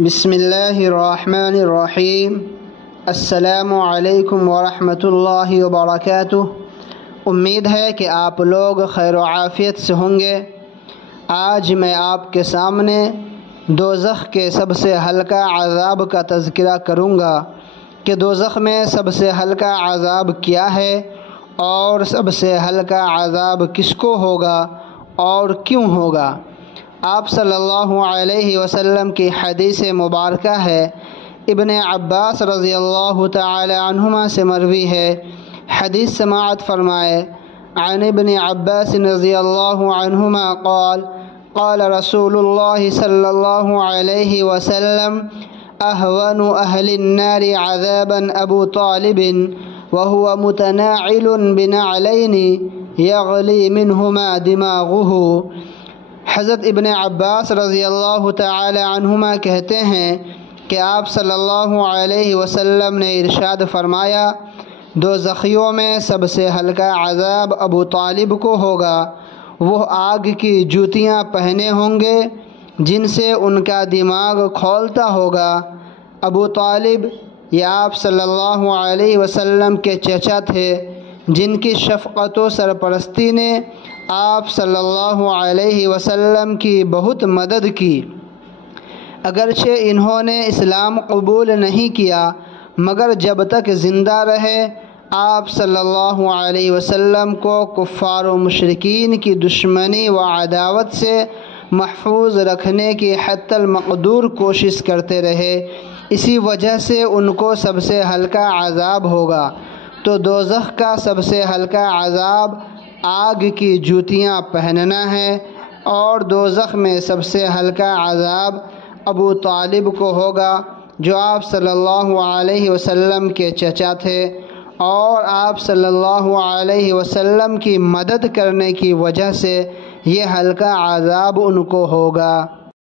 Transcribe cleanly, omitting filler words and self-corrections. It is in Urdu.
بسم اللہ الرحمن الرحیم۔ السلام علیکم ورحمۃ اللہ وبرکاتہ۔ امید ہے کہ آپ لوگ خیر و عافیت سے ہوں گے۔ آج میں آپ کے سامنے دوزخ کے سب سے ہلکا عذاب کا تذکرہ کروں گا کہ دوزخ میں سب سے ہلکا عذاب کیا ہے اور سب سے ہلکا عذاب کس کو ہوگا اور کیوں ہوگا۔ آپ صلی اللہ علیہ وسلم کی حدیث مبارکہ ہے، ابن عباس رضی اللہ تعالی عنہما سے مروی ہے۔ حدیث سماعت فرمائے۔ عن ابن عباس رضی اللہ عنہما قال قال رسول اللہ صلی اللہ علیہ وسلم اہون اہل النار عذابا ابو طالب وهو متناعل بنعلین یغلی منہما دماغه۔ حضرت ابن عباس رضی اللہ تعالی عنہما کہتے ہیں کہ آپ صلی اللہ علیہ وسلم نے ارشاد فرمایا، دوزخیوں میں سب سے ہلکا عذاب ابو طالب کو ہوگا۔ وہ آگ کی جوتیاں پہنے ہوں گے جن سے ان کا دماغ کھولتا ہوگا۔ ابو طالب یہ آپ صلی اللہ علیہ وسلم کے چچا تھے جن کی شفقت و سرپرستی نے آپ صلی اللہ علیہ وسلم کی بہت مدد کی۔ اگرچہ انہوں نے اسلام قبول نہیں کیا مگر جب تک زندہ رہے آپ صلی اللہ علیہ وسلم کو کفار و مشرکین کی دشمنی و عداوت سے محفوظ رکھنے کی حتی المقدور کوشش کرتے رہے، اسی وجہ سے ان کو سب سے ہلکا عذاب ہوگا۔ تو دوزخ کا سب سے ہلکا عذاب آگ کی جوتیاں پہننا ہے اور دوزخ میں سب سے ہلکا عذاب ابو طالب کو ہوگا جو آپ صلی اللہ علیہ وسلم کے چچا تھے اور آپ صلی اللہ علیہ وسلم کی مدد کرنے کی وجہ سے یہ ہلکا عذاب ان کو ہوگا۔